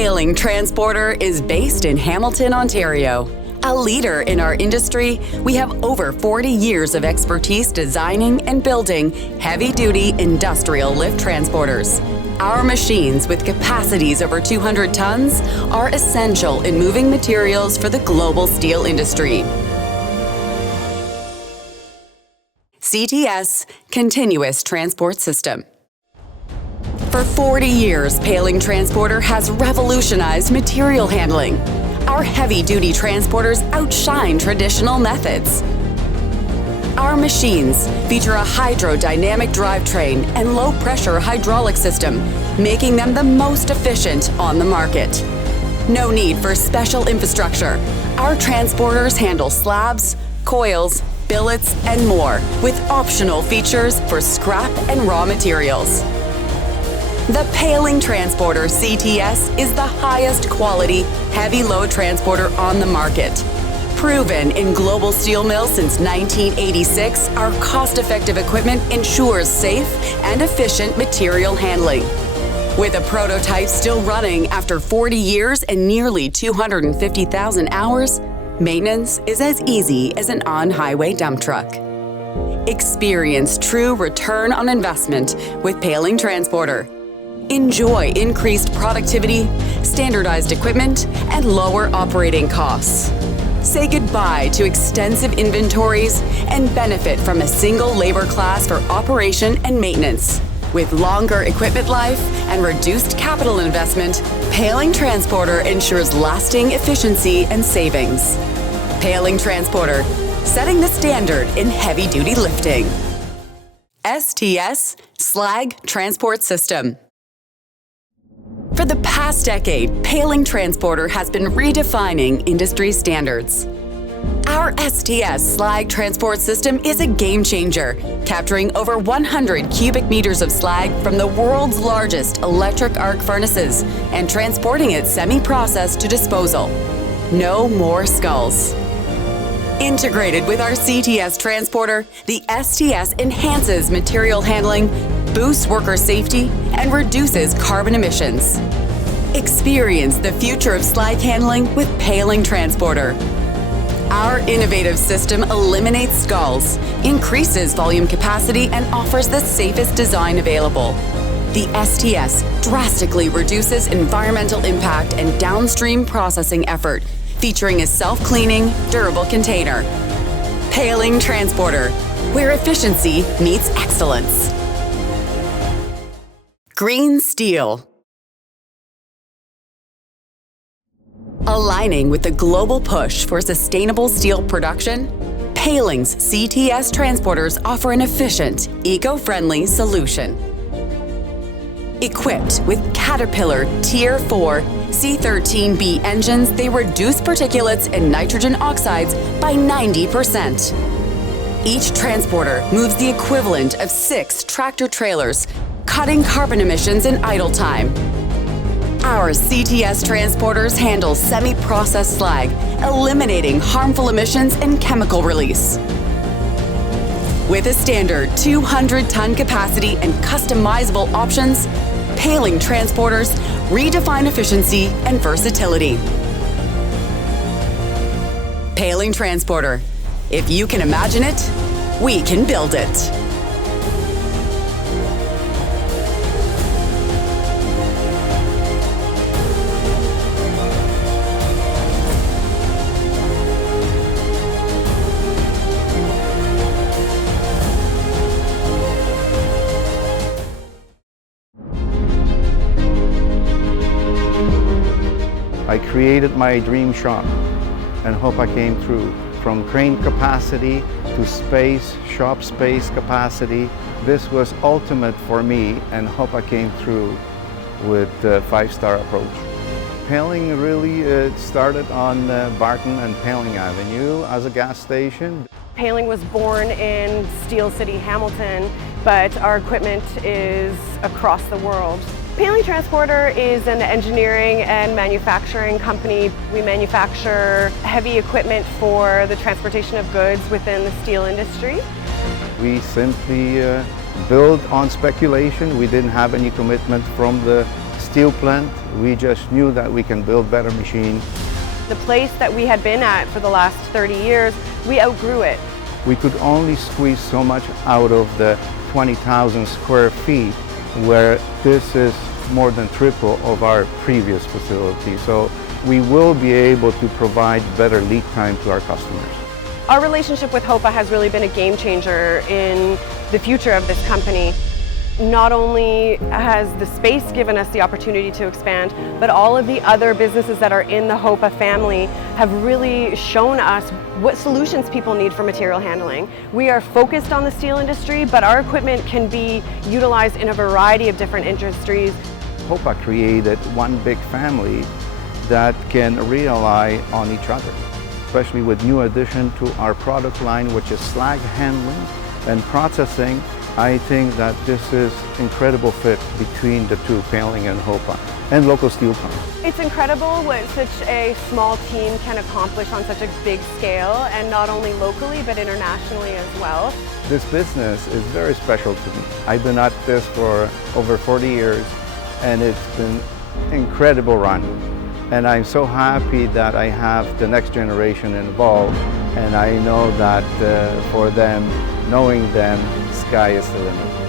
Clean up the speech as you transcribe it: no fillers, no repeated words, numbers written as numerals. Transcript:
Paling Transporter is based in Hamilton, Ontario. A leader in our industry, we have over 40 years of expertise designing and building heavy-duty industrial lift transporters. Our machines, with capacities over 200 tons, are essential in moving materials for the global steel industry. CTS Continuous Transport System. For 40 years, Paling Transporter has revolutionized material handling. Our heavy-duty transporters outshine traditional methods. Our machines feature a hydrodynamic drivetrain and low-pressure hydraulic system, making them the most efficient on the market. No need for special infrastructure. Our transporters handle slabs, coils, billets, and more, with optional features for scrap and raw materials. The Paling Transporter CTS is the highest quality heavy load transporter on the market. Proven in global steel mills since 1986, our cost-effective equipment ensures safe and efficient material handling. With a prototype still running after 40 years and nearly 250,000 hours, maintenance is as easy as an on-highway dump truck. Experience true return on investment with Paling Transporter. Enjoy increased productivity, standardized equipment, and lower operating costs. Say goodbye to extensive inventories and benefit from a single labor class for operation and maintenance. With longer equipment life and reduced capital investment, Paling Transporter ensures lasting efficiency and savings. Paling Transporter, setting the standard in heavy-duty lifting. STS Slag Transport System. For the past decade, Paling Transporter has been redefining industry standards. Our STS Slag Transport System is a game changer, capturing over 100 cubic meters of slag from the world's largest electric arc furnaces and transporting it semi-processed to disposal. No more skulls. Integrated with our CTS transporter, the STS enhances material handling, boosts worker safety, and reduces carbon emissions. Experience the future of slag handling with Paling Transporter. Our innovative system eliminates skulls, increases volume capacity, and offers the safest design available. The STS drastically reduces environmental impact and downstream processing effort, featuring a self-cleaning, durable container. Paling Transporter, where efficiency meets excellence. Green steel. Aligning with the global push for sustainable steel production, Paling's CTS transporters offer an efficient, eco-friendly solution. Equipped with Caterpillar Tier 4 C13B engines, they reduce particulates and nitrogen oxides by 90%. Each transporter moves the equivalent of 6 tractor-trailers, cutting carbon emissions in idle time. Our CTS transporters handle semi-processed slag, eliminating harmful emissions and chemical release. With a standard 200-ton capacity and customizable options, Paling Transporters redefine efficiency and versatility. Paling Transporter. If you can imagine it, we can build it. I created my dream shop and hope I came through. From crane capacity to space, shop space capacity, this was ultimate for me and hope I came through with the 5-star approach. Paling really started on Barton and Paling Avenue as a gas station. Paling was born in Steel City, Hamilton, but our equipment is across the world. Paling Transporter is an engineering and manufacturing company. We manufacture heavy equipment for the transportation of goods within the steel industry. We simply build on speculation. We didn't have any commitment from the steel plant, we just knew that we can build better machines. The place that we had been at for the last 30 years, we outgrew it. We could only squeeze so much out of the 20,000 square feet, where this is more than triple of our previous facility. So we will be able to provide better lead time to our customers. Our relationship with HOPA has really been a game changer in the future of this company. Not only has the space given us the opportunity to expand, but all of the other businesses that are in the HOPA family have really shown us what solutions people need for material handling. We are focused on the steel industry, but our equipment can be utilized in a variety of different industries. HOPA created one big family that can rely on each other, especially with new addition to our product line, which is slag handling and processing. I think that this is incredible fit between the two, Paling and HOPA, and local steel plants. It's incredible what such a small team can accomplish on such a big scale, and not only locally but internationally as well. This business is very special to me. I've been at this for over 40 years, and it's been an incredible run. And I'm so happy that I have the next generation involved, and I know that for them, knowing them, sky is the limit.